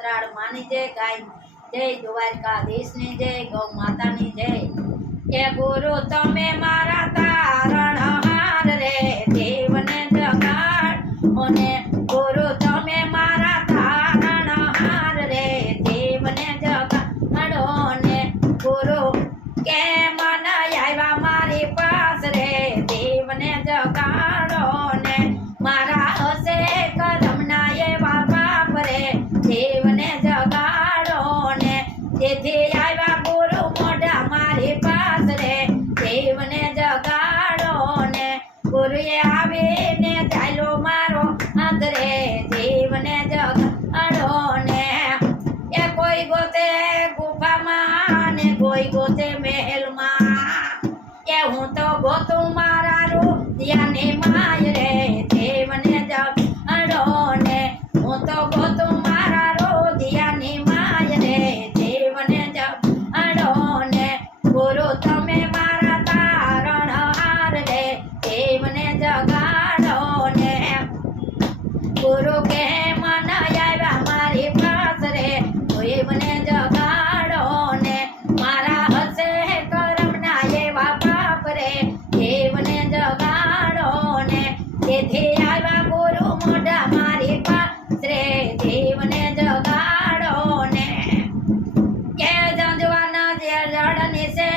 પાત્રાળ માની જય, ગાય જય, દ્વારકાધીશની જય, ગૌ માતાની જય। એ ગુરુ તમે મારા તારણહાર રે, દેવને જગાડ ઓને ગુરુ તમે મારા તારણહાર રે, દેવને જગાડો ને ગુરુ કે મન આવ્યા મારી પાસ રે, દેવને જગાડો ને મારા હશે કરમના એવા પાપ રે, દેવને જગાડો ને તેથી આવ્યા ગુરુ મોઢા મારી પાસ રે, દેવને જગાડો ને ગુરુએ આવીને ચાલ્યો મારો હાથ રે, દેવને જગાડો ને એ કોઈ ગોતે ગુફામાં ને કોઈ ગોતે મહેલમાં, એ હું તો ગોતું મારા રૂપિયાની માય રે, દેવને જગાડો ને હું તો ગોતું મારા રૂપિયાની માય રે, દેવને જગાડો ને ગુરુ તમે મારા તારણહાર રે, દેવને જગાડો ને ગુરુ કે મન આવ્યા મારી પાસ રે, દેવને જગાડો ને મારા હશે કરમના એવા પાપ રે, દેવને જગાડો ને તેથી આવ્યા ગુરુ મોઢા મારી પાસ રે, દેવને જગાડો ને કે ઝાંઝવાના જળને છે,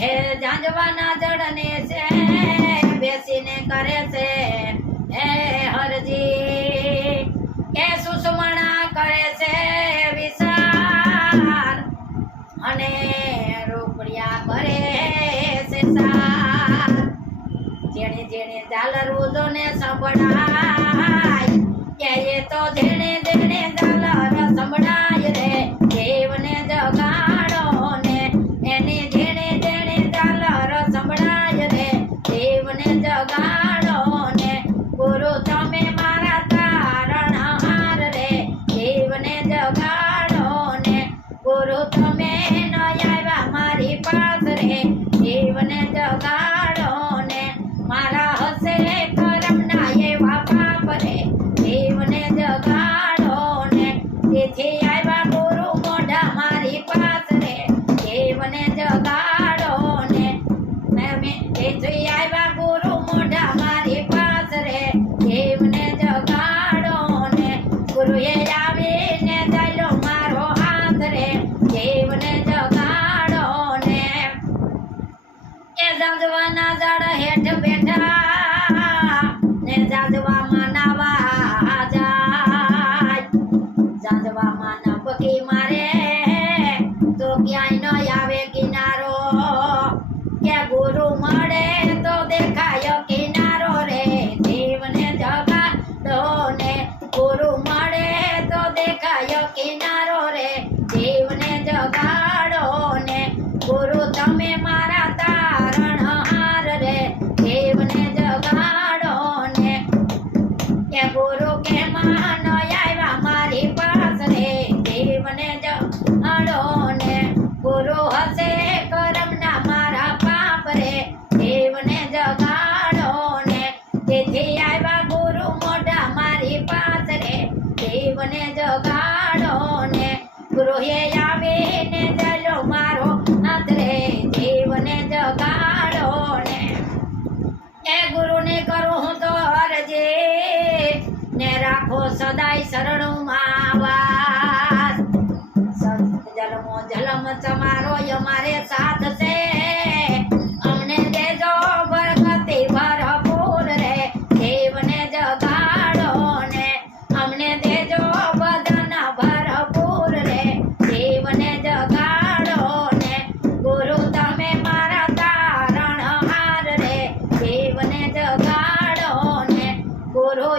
એ ઝાંઝવાના જળને છે બેસીને કરે છે એ હરજી, એ સુષમણા કરે છે વિચાર અને રોકડિયા કરે છે સાર, જેણે જેણે ઝાલર ઉદોને સંભળાય એ તો જેણે જેણે ઝાલર સંભળાય રે, દેવને જગાડો ને એને જેણે જેણે ઝાલર સંભળાય રે, દેવને જગાડો ને ગુરુ તમે મારા તારણહાર રે, દેવને જગાડો ને ગુરુ તમે ન આવ્યા મારી પાસ રે, દેવને જગાડો ને મારા હશે કરમના એવા પાપ રે, દેવને જગાડો ને તેથી આવ્યા ગુરુ મોઢા મારી પાસ રે, દેવને જગાડો ને તેથી આવ્યા ગુરુ મોઢા મારી પાસ રે, દેવને જગાડો ને ગુરુએ આવીને ચાલ્યો મારો હાથ રે, દેવને જગાડો ને એ ઝાંઝવાના ઝાડ હેઠ બેઠા ને ઝાંઝવામાં નાવા જાય, ઝાંઝવામાં ના પગી મારે તો ક્યાંય ન આવે કિનારો, કે ગુરુ મળે તો દેખાય કિનારો રે, દેવને જગાડો ને ગુરુ મળે તો દેખાય કિનારો રે, દેવને જગાડો ને ગુરુ તમે મારા તારણહાર રે, દેવને જગાડો ને કે ગુરુ કે માન આવ્યા મારી પાસ રે, દેવને જગાડો ને ગુરુ હશે કરમના મારા પાપ રે, દેવને જગાડો ને તેથી આવ્યા ગુરુ મોઢા મારી પાસ રે, દેવને જગાડો ને ગુરુએ આવીને ચાલ્યો મારો હાથ રે, દેવને જગાડો ને એ ગુરુને કરું હું તો અરજી ને રાખો સદાય શરણમાં વાસ, જલમો જલમ તમારો અમારે સાથ છે, અમને દેજો બરકતી ભરપૂર રે, દેવને જગાડો ને અમને દેજો બદન ભરપૂર રે, દેવને જગાડો ને ગુરુ તમે મારા તારણહાર રે, દેવને જગાડો ને ગુરુ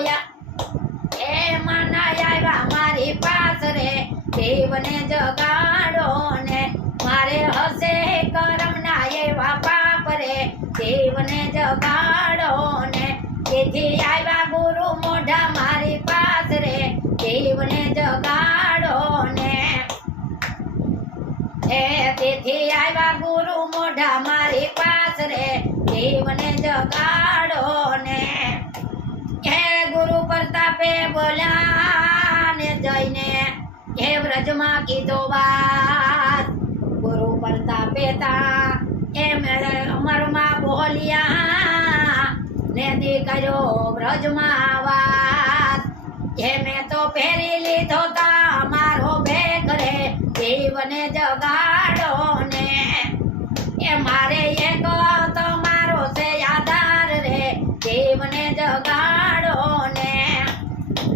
એ મન આવ્યા મારી પાસ રે, દેવને જગાડો ને મારે હશે કરમના એવા પાપ રે, દેવને જગાડો ને તેથી આવ્યા ગુરુ મોઢા મારી પાસ રે, દેવને જગાડો ને એ તેથી આવ્યા ગુરુ મોઢા મારી પાસ રે, દેવને જગાડો ને હે ગુરુ પ્રતાપે બોલ્યા ને હે વ્રજમાં કીધો વાત ગુરુ પ્રતાપેતા એમ અમરમાં બોલ્યા ને દીકરો વ્રજમાં વાત હે મેં તો પહેરી લીધો તમારો ભેખ રે જીવને જગાડો ને એ મારે એક તમારો છે આધાર રે જીવને જગાડો ને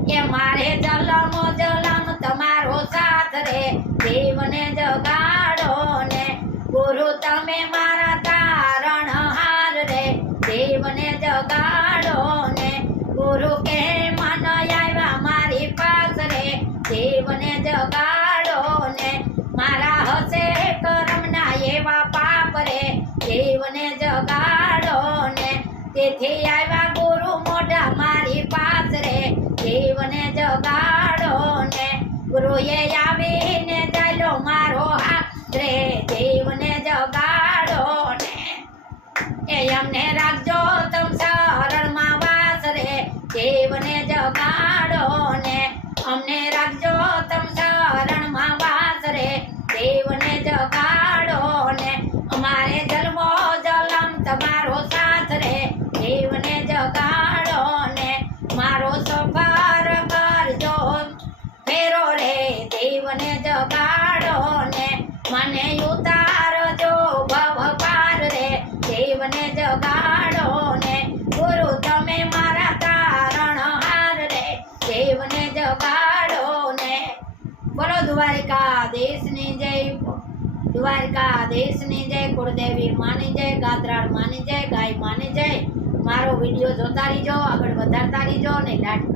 એ મારે જલમો જલમ તમારો સાથ રે જીવને જગાડો ને ગુરુ તમે મારા તારણહાર રે જીવને જગાડો ને ગુરુ કે મન આવ્યા મારી પાસ રે જીવને જગાડો ને મારા હશે કરમના એવા પાપ રે જીવને જગાડો ને તેથી આવ્યા ગુરુ મોઢા મારી પાસ રે જીવને જગાડો ને ગુરુએ આવીને ચાલ્યો મારો હાથ રે જીવને જગાડો ને એ અમને રાખજો તમ શરણમાં વાસ રે જીવને જગાડો ને અમને રાખજો તમ શરણમાં વાસ રે જીવને જગાડો ને અમારે જન્મો જલમ તમારો સાથ રે જીવને જગાડો ને મારો સફર કરજો ફેરો રે જીવને જગાડો ને મને ઉતારજો ભવ પાર રે જીવને જગાડો ને ગુરુ તમે મારા તારણહાર રે જીવને જગાડો ને બોલો દ્વારિકાધીશની જય દ્વારિકાધીશની જય કુળદેવી માની જય ગાત્રાળ માની જય ગાય માની જય મારો વિડીયો જોતા રહીજો આગળ વધારતા રહીજો ને લાડ